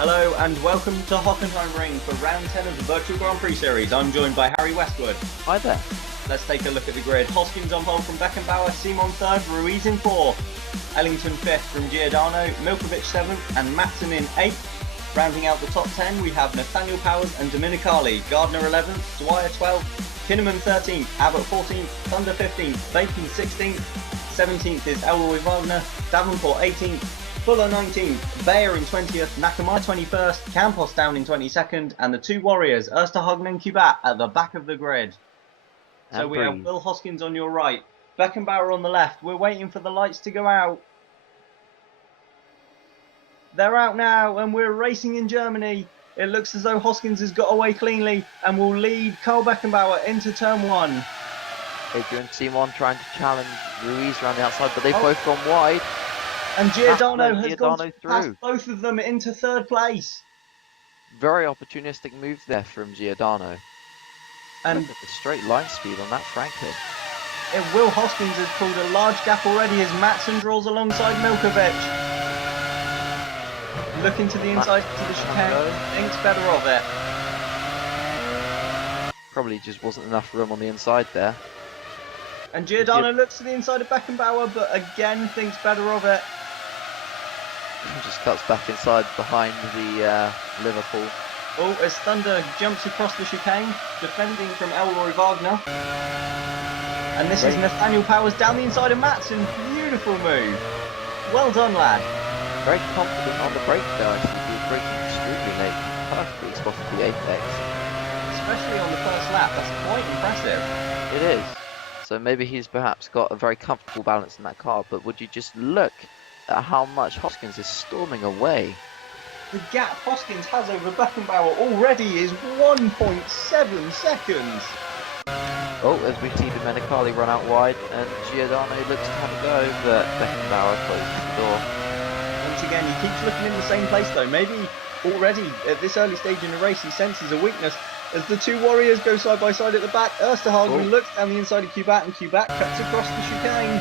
Hello and welcome to Hockenheimring for round 10 of the Virtual Grand Prix Series. I'm joined by Harry Westwood. Hi there. Let's take a look at the grid. Hoskins on pole from Beckenbauer, Simon 3rd, Ruiz in 4th, Ellington 5th from Giordano, Milkovic 7th and Matson in 8th. Rounding out the top 10 we have Nathaniel Powers and Dominicali, Gardner 11th, Dwyer 12th, Kinnaman 13th, Abbott 14th, Thunder 15th, Bacon 16th, 17th is Elroy Wagner, Davenport 18th, Fuller 19th, Bayer in 20th, Nakamura 21st, Campos down in 22nd, and the two Warriors, Ersterhagen and Cubat, at the back of the grid. So we have Will Hoskins on your right, Beckenbauer on the left. We're waiting for the lights to go out. They're out now, and we're racing in Germany. It looks as though Hoskins has got away cleanly and will lead Carl Beckenbauer into turn 1. Adrian Simon trying to challenge Ruiz around the outside, but they've both gone wide. And Giordano has gone through. past both of them into 3rd place. Very opportunistic move there from Giordano. And look at the straight line speed on that, frankly. Will Hoskins has pulled a large gap already as Matson draws alongside Milkovic. Looking to the inside to the chicane, thinks better of it. Probably just wasn't enough room on the inside there. And Giordano looks to the inside of Beckenbauer, but again thinks better of it. Just cuts back inside behind the Liverpool. Oh, as Thunder jumps across the chicane, defending from Elroy Wagner. And this is Nathaniel Powers down the inside of Matson. Beautiful move. Well done, lad. Very confident on the brake there. I think he was braking extremely late. Perfectly spotted the apex. Especially on the first lap. That's quite impressive. It is. So maybe he's perhaps got a very comfortable balance in that car, but would you just look at how much Hoskins is storming away? The gap Hoskins has over Beckenbauer already is 1.7 seconds. Oh, as we see Domenicali run out wide, and Giordano looks to have a go, but Beckenbauer closes the door. Once again, he keeps looking in the same place though. Maybe already at this early stage in the race he senses a weakness. As the two Warriors go side by side at the back, Ersterhagen looks down the inside of Cubat, and Cubat cuts across the chicane.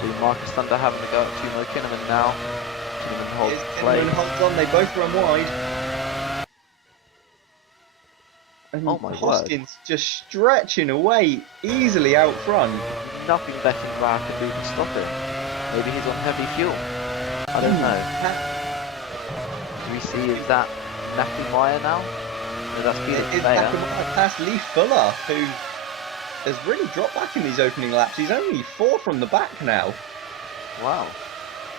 See Marcus Thunder having a go at Timo Kinnaman now. Kinnaman holds play. Kinnaman holds on, they both run wide. And Hoskins just stretching away easily out front. Nothing Beckenbauer can do to stop him. Maybe he's on heavy fuel. I don't know. Do we see, is that Nakamura now? That's Nakamura past Lee Fuller, who has really dropped back in these opening laps. He's only 4 from the back now. Wow.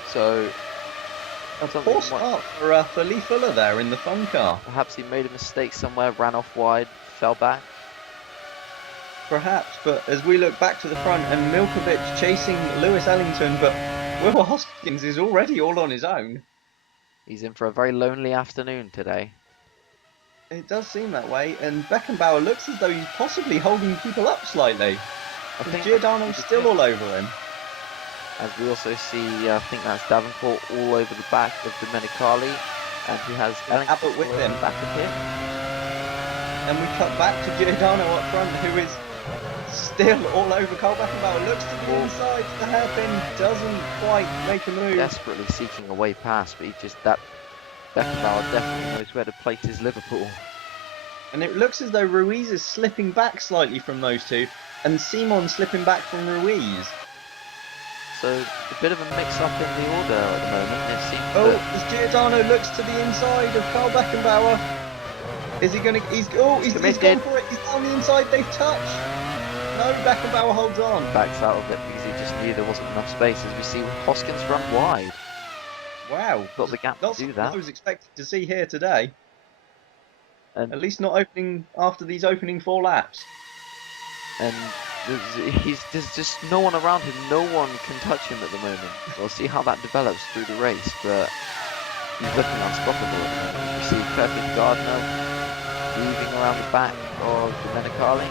So that's a poor start for Lee Fuller there in the fun car. Perhaps he made a mistake somewhere, ran off wide, fell back. Perhaps, but as we look back to the front and Milkovic chasing Lewis Ellington, but Will Hoskins is already all on his own. He's in for a very lonely afternoon today. It does seem that way, and Beckenbauer looks as though he's possibly holding people up slightly. I think Giordano's still all over him. As we also see, I think that's Davenport all over the back of Domenicali, and he has Abbott with him back of him. And we cut back to Giordano up front, who is still all over Carl Beckenbauer. Looks to the inside, the hairpin doesn't quite make a move. Desperately seeking a way past, but he just Beckenbauer definitely knows where to place his Liverpool. And it looks as though Ruiz is slipping back slightly from those two, and Simon slipping back from Ruiz. So a bit of a mix-up in the order at the moment. It seems as Giordano looks to the inside of Carl Beckenbauer. Is he going to? He's gone for it. He's down the inside. They've touched. No, Beckenbauer holds on. Backs out of it because he just knew there wasn't enough space. As we see Hoskins run wide. Wow, got the gap to do that. I was expected to see here today. And at least not opening after these opening 4 laps. And there's just no one around him. No one can touch him at the moment. We'll see how that develops through the race, but he's looking unstoppable at the moment. You see Curtis Gardner weaving around the back of Domenicali.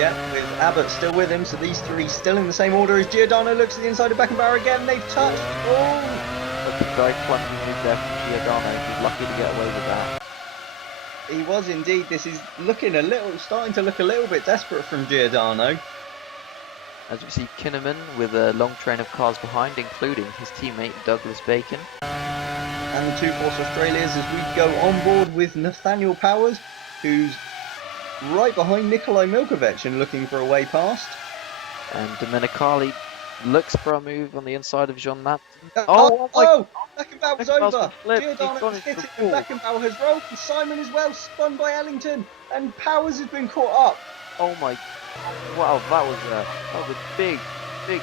Yeah, with Abbott still with him, so these three still in the same order as Giordano looks at the inside of Beckenbauer again. They've touched. Oh! That's a very clumsy move there from Giordano. He's lucky to get away with that. He was indeed. This is starting to look a little bit desperate from Giordano. As we see Kinnaman with a long train of cars behind, including his teammate Douglas Bacon. and the two Force Australias as we go on board with Nathaniel Powers, who's right behind Nikolai Milkovic and looking for a way past. And Domenicali looks for a move on the inside of Jean Matt. Beckenbauer was over. Giordano has hit it and Beckenbauer has rolled. And Simon as well, spun by Ellington, and Powers has been caught up. Oh my! Wow, that was a big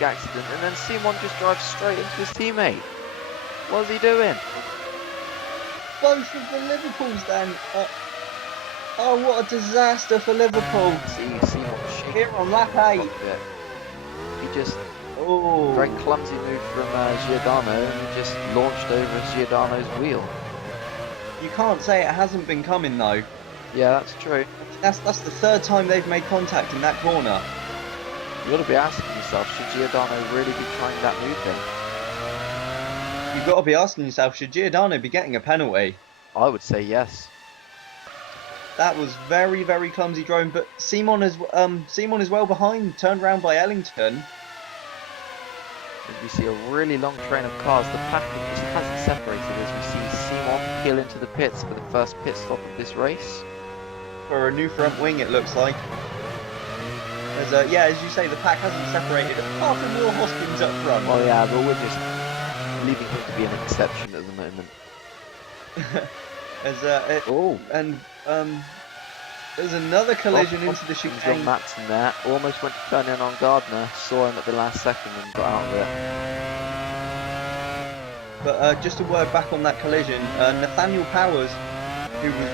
accident. And then Simon just drives straight into his teammate. What's he doing? Both of the Liverpools then. Oh, what a disaster for Liverpool. Simon here on lap 8. He just very clumsy move from Giordano and just launched over Giordano's wheel. You can't say it hasn't been coming though. Yeah, that's true. That's the third time they've made contact in that corner. You've got to be asking yourself, should Giordano really be trying that move then? You've got to be asking yourself, should Giordano be getting a penalty? I would say yes. That was very, very clumsy drone, but Simon is well behind, turned round by Ellington. And we see a really long train of cars. The package just hasn't separated as we see Simon peel into the pits for the first pit stop of this race. For a new front wing, it looks like. As you say, the pack hasn't separated, apart from Will Hoskins up front. Oh yeah, but we're just leaving him to be an exception at the moment. There's another collision into the chicane. Matson there, almost went to turn in on Gardner, saw him at the last second and got out of it. But just a word back on that collision, Nathaniel Powers, who was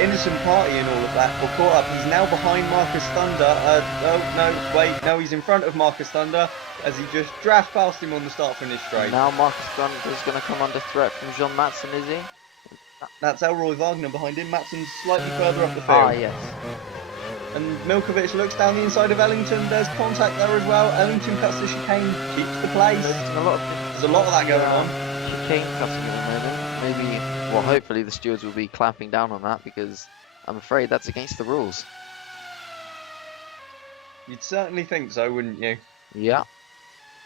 innocent party in all of that, got caught up. He's now behind Marcus Thunder. He's in front of Marcus Thunder as he just drafts past him on the start-finish straight. Now Marcus Thunder is going to come under threat from Jean Matson, is he? That's Elroy Wagner behind him. Matson's slightly further up the field. Ah, yes. And Milkovic looks down the inside of Ellington. There's contact there as well. Ellington cuts the chicane, keeps the place. There's a lot of that going on. Chicane cutting at the moment. Maybe, well, hopefully the stewards will be clamping down on that because I'm afraid that's against the rules. You'd certainly think so, wouldn't you? Yeah.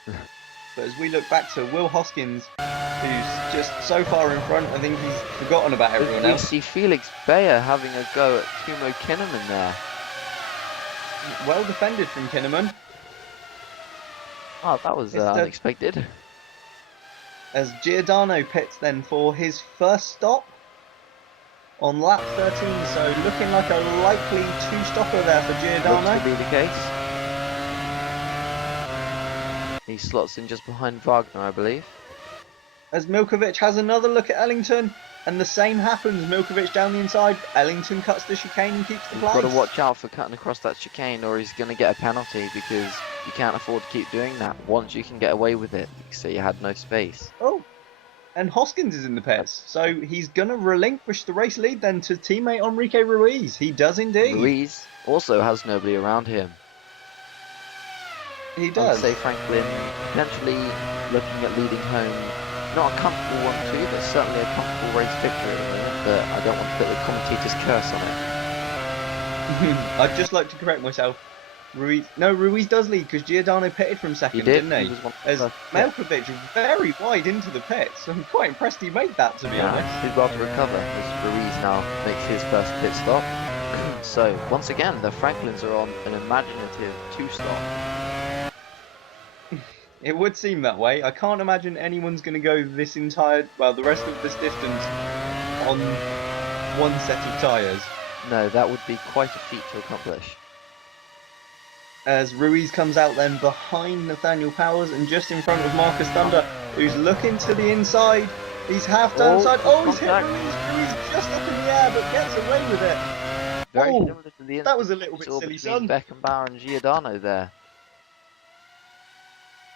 But as we look back to Will Hoskins, who's just so far in front, I think he's forgotten about everyone else. We see Felix Bayer having a go at Timo Kinnaman there. Well defended from Kinnaman. Oh, that was unexpected. As Giordano pits then for his first stop on lap 13, so looking like a likely two-stopper there for Giordano. Looks to be the case. He slots in just behind Wagner, I believe. As Milkovic has another look at Ellington, and the same happens. Milkovic down the inside, Ellington cuts the chicane and keeps the place. You've got to watch out for cutting across that chicane or he's going to get a penalty because you can't afford to keep doing that once you can get away with it. So you had no space. Oh, and Hoskins is in the pits, so he's going to relinquish the race lead then to teammate Enrique Ruiz. He does indeed. Ruiz also has nobody around him. He does. I would say Franklin potentially looking at leading home. Not a comfortable one too, but certainly a comfortable race victory at the moment, but I don't want to put the commentator's curse on it. I'd just like to correct myself. Ruiz does lead because Giordano pitted from second, didn't he? As Milkovic very wide into the pits. I'm quite impressed he made that, to be honest. Did well to recover as Ruiz now makes his first pit stop. So, once again, the Franklins are on an imaginative two-stop. It would seem that way. I can't imagine anyone's going to go the rest of this distance on one set of tyres. No, that would be quite a feat to accomplish. As Ruiz comes out then behind Nathaniel Powers and just in front of Marcus Thunder, who's looking to the inside. He's half downside. He's hit Ruiz. Ruiz just up in the air but gets away with it. Very similar to the that was a little bit silly, son. Beckenbauer and Giordano there.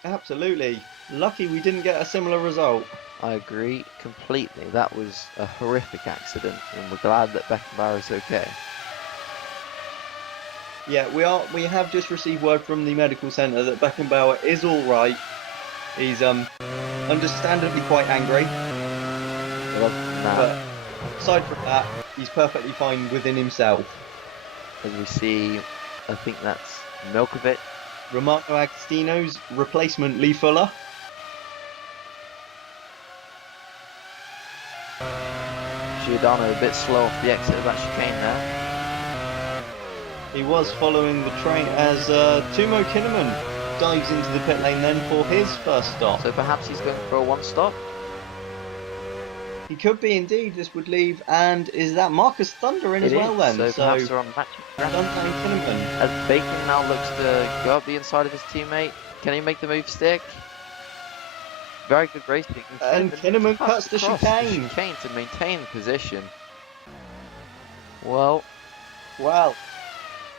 Absolutely. Lucky we didn't get a similar result. I agree completely. That was a horrific accident and we're glad that Beckenbauer is okay. Yeah, we have just received word from the medical centre that Beckenbauer is alright. He's understandably quite angry. But aside from that, he's perfectly fine within himself. As we see, I think that's Milkovic. Romano Agostino's replacement, Lee Fuller. Giordano a bit slow off the exit of that chicane there. He was following the train as Timo Kinnaman dives into the pit lane then for his first stop. So perhaps he's going for a one-stop? He could be indeed. This would leave, and is that Marcus Thunder in as well then? So perhaps they're on matching ground. Thunder and Kinnaman. As Bacon now looks to go up the inside of his teammate. Can he make the move stick? Very good racing. And Kinnaman cuts the chicane. To maintain position. Well,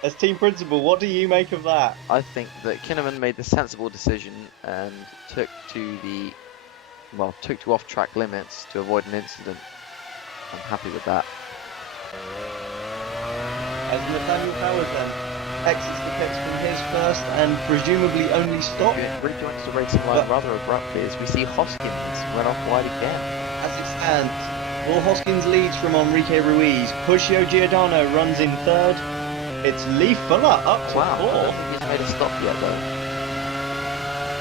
as team principal, what do you make of that? I think that Kinnaman made the sensible decision and took to off-track limits to avoid an incident. I'm happy with that. As Nathaniel Powers then exits the pits from his first and presumably only stop. Rejoins the racing line rather abruptly as we see Hoskins run off wide again. As it stands, Will Hoskins leads from Enrique Ruiz. Puccio Giordano runs in third. It's Lee Fuller up to I don't fourth. think he's made a stop yet though.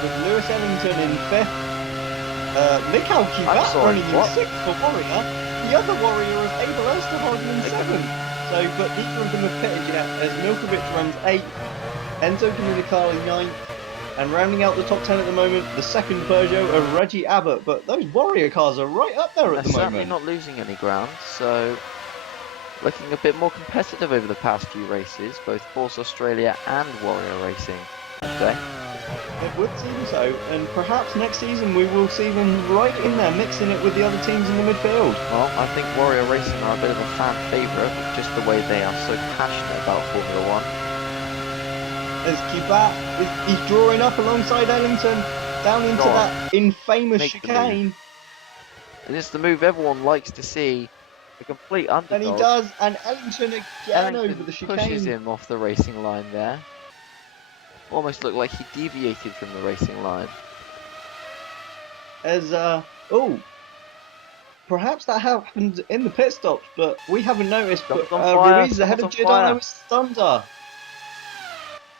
With Lewis Ellington in fifth. Mikhail Kivat running in sixth for Warrior. The other Warrior is Abel Osterhagen in seventh. So, but neither of them have pitted yet as Milkovic runs eighth. Enzo Dominicali ninth. And rounding out the top 10 at the moment, the second Peugeot of Reggie Abbott. But those Warrior cars are right up there at the moment. Certainly not losing any ground, so looking a bit more competitive over the past few races, both Force Australia and Warrior Racing today. It would seem so, and perhaps next season we will see them right in there, mixing it with the other teams in the midfield. Well, I think Warrior Racing are a bit of a fan favourite, just the way they are so passionate about Formula One. As Kibat, he's drawing up alongside Ellington, down into that infamous chicane. And it's the move everyone likes to see, a complete underdog. And he does, and Ellington again over the chicane. Pushes him off the racing line there. Almost looked like he deviated from the racing line. As, perhaps that happened in the pit stops, but we haven't noticed. But Ruiz ahead of Giordano is Thunder.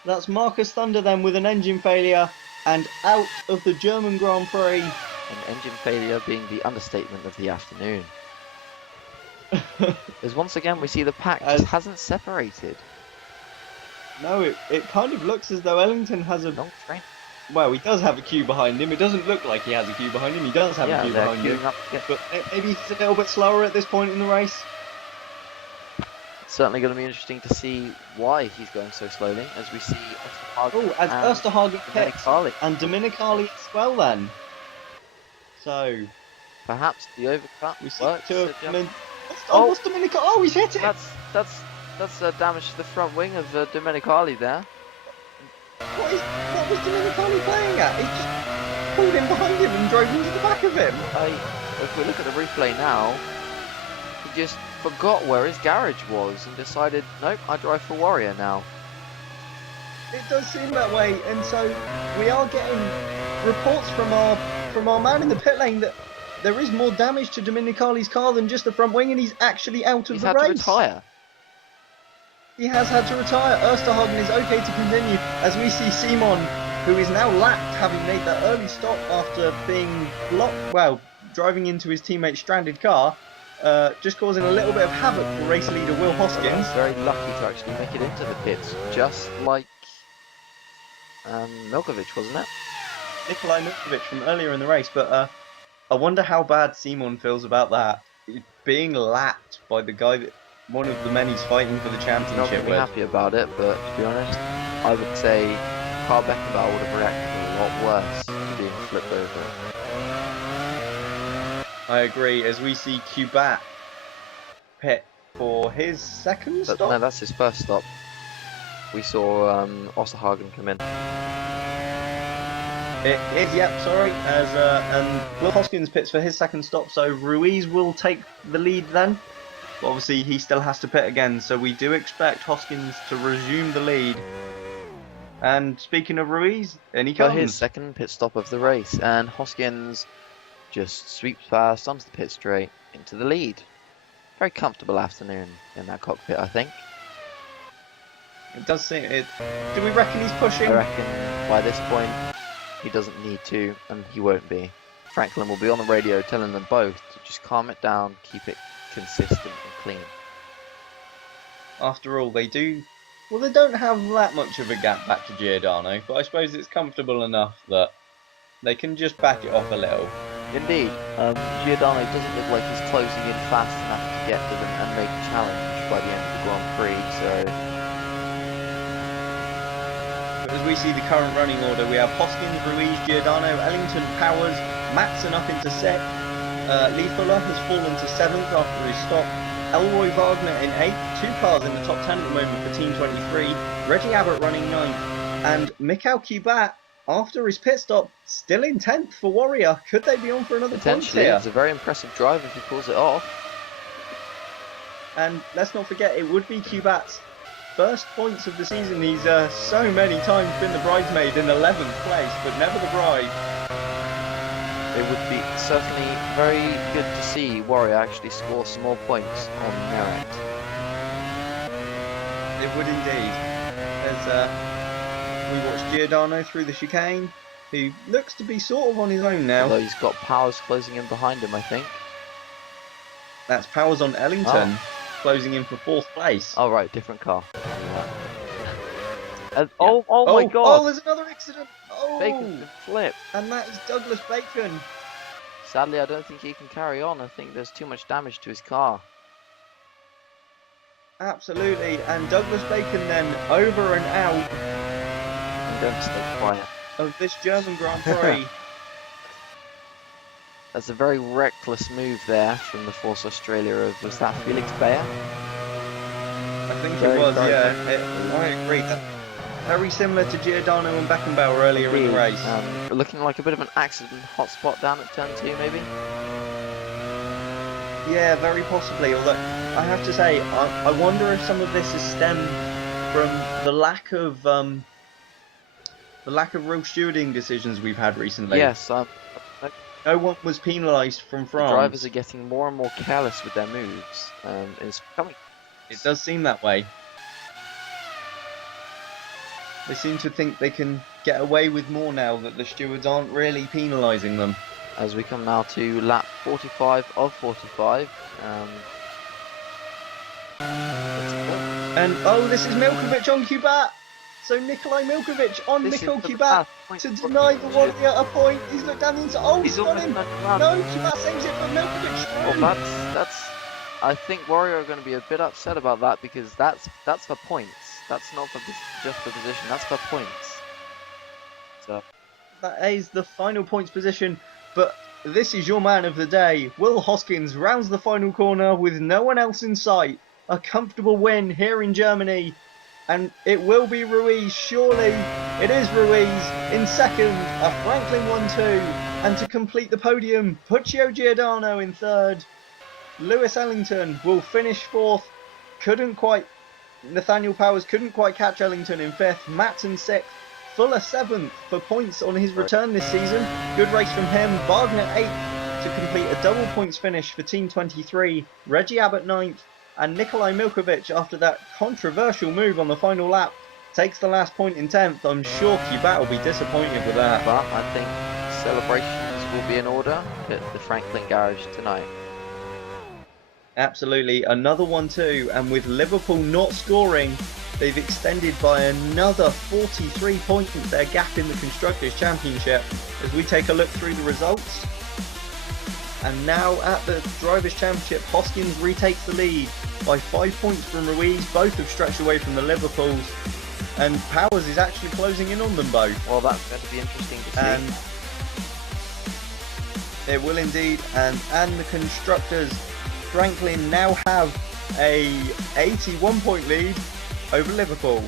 That's Marcus Thunder then with an engine failure and out of the German Grand Prix. An engine failure being the understatement of the afternoon. As once again we see the pack just hasn't separated. No, it kind of looks as though Ellington has a long train. Well, he does have a queue behind him. It doesn't look like he has a queue behind him. He does have a queue behind him. But maybe he's a little bit slower at this point in the race. It's certainly going to be interesting to see why he's going so slowly as we see Osterhagen as Osterhagen pits and Dominicali as well then. So perhaps the overcut we see works. Two of them in. What's Dominicali? Oh, he's hit it! That's damage to the front wing of Dominicali there. What was Dominicali playing at? He just pulled in behind him and drove into the back of him. If we look at the replay now, he just forgot where his garage was and decided, nope, I drive for Warrior now. It does seem that way, and so we are getting reports from our man in the pit lane that there is more damage to Dominicali's car than just the front wing, and he's actually out of the race. He's had to retire. He has had to retire. Osterhagen is okay to continue as we see Simon, who is now lapped, having made that early stop after being driving into his teammate's stranded car, just causing a little bit of havoc for race leader Will Hoskins. Very lucky to actually make it into the pits, just like Milkovic, wasn't it? Nikolai Milkovic from earlier in the race, but I wonder how bad Simon feels about that, being lapped by the guy that one of the men he's fighting for the championship with. Not going to be happy about it, but to be honest, I would say Carl Beckenbauer would have reacted a lot worse to being flipped over. I agree, as we see Kubat pit for his second stop. No, that's his first stop. We saw Osterhagen come in. It is, sorry, as Will Hoskins pits for his second stop, so Ruiz will take the lead then. But obviously he still has to pit again, so we do expect Hoskins to resume the lead. And speaking of Ruiz, in he comes. For his second pit stop of the race, and Hoskins just sweeps past onto the pit straight into the lead. Very comfortable afternoon in that cockpit, I think. It does seem it. Do we reckon he's pushing? I reckon by this point he doesn't need to, and he won't be. Franklin will be on the radio telling them both to just calm it down, keep it consistent and clean. After all, they don't have that much of a gap back to Giordano, but I suppose it's comfortable enough that they can just back it off a little. Indeed, Giordano doesn't look like he's closing in fast enough to get to them and make a challenge by the end of the Grand Prix, so... But as we see the current running order, we have Hoskins, Ruiz, Giordano, Ellington, Powers, Matson up into 6th, Lee Fuller has fallen to 7th after his stop, Elroy Wagner in 8th, 2 cars in the top 10 at the moment for Team 23, Reggie Abbott running 9th, and Mikhail Kubat, after his pit stop, still in 10th for Warrior. Could they be on for another point here? It's a very impressive drive if he pulls it off. And let's not forget, it would be Kubat's first points of the season. He's so many times been the bridesmaid in 11th place, but never the bride. It would be certainly very good to see Warrior actually score some more points on merit. It would indeed. We watched Giordano through the chicane, who looks to be sort of on his own now. Although he's got Powers closing in behind him, I think. That's Powers on Ellington, closing in for 4th place. Oh right, different car. Oh my god! Oh, there's another accident! Oh! Bacon flip. And that is Douglas Bacon. Sadly, I don't think he can carry on. I think there's too much damage to his car. Absolutely, and Douglas Bacon then over and out. I'm going to stay quiet. Of this German Grand Prix. That's a very reckless move there from the Force Australia of, was that Felix Bayer? I think it was, yeah. I agree. Very similar to Giordano and Beckenbauer earlier in the race. Looking like a bit of an accident hotspot down at turn 2, maybe? Yeah, very possibly. Although I have to say, I wonder if some of this is stemmed from the lack of real stewarding decisions we've had recently. Yes, no one was penalised from France. The drivers are getting more and more careless with their moves. It's coming. It does seem that way. They seem to think they can get away with more now that the stewards aren't really penalising them. As we come now to lap 45 of 45. And oh, this is Milkovic on Kubat. So Nikolai Milkovic on Mikhail Kubat to deny the Warrior a point. He's looked down into. Oh, he's got him. No, Kubat saves it, but Milkovic. Well, that's. I think Warrior are going to be a bit upset about that because that's for points. That's not for just for position. That's for points. So that is the final points position. But this is your man of the day. Will Hoskins rounds the final corner with no one else in sight. A comfortable win here in Germany. And it will be Ruiz, surely. It is Ruiz in second, a Franklin 1-2. And to complete the podium, Puccio Giordano in third. Lewis Ellington will finish 4th. Nathaniel Powers couldn't quite catch Ellington in 5th. Matson 6th. Fuller 7th for points on his return this season. Good race from him. Wagner 8th to complete a double points finish for Team 23. Reggie Abbott 9th. And Nikolai Milkovic, after that controversial move on the final lap, takes the last point in 10th. I'm sure Kubat will be disappointed with that. But I think celebrations will be in order at the Franklin Garage tonight. Absolutely. Another 1-2. And with Liverpool not scoring, they've extended by another 43 points their gap in the Constructors' Championship. As we take a look through the results. And now at the Drivers' Championship, Hoskins retakes the lead by 5 points from Ruiz. Both have stretched away from the Liverpools. And Powers is actually closing in on them both. Well, that's going to be interesting to see. And it will indeed. And the Constructors, Franklin now have a 81 point lead over Liverpool.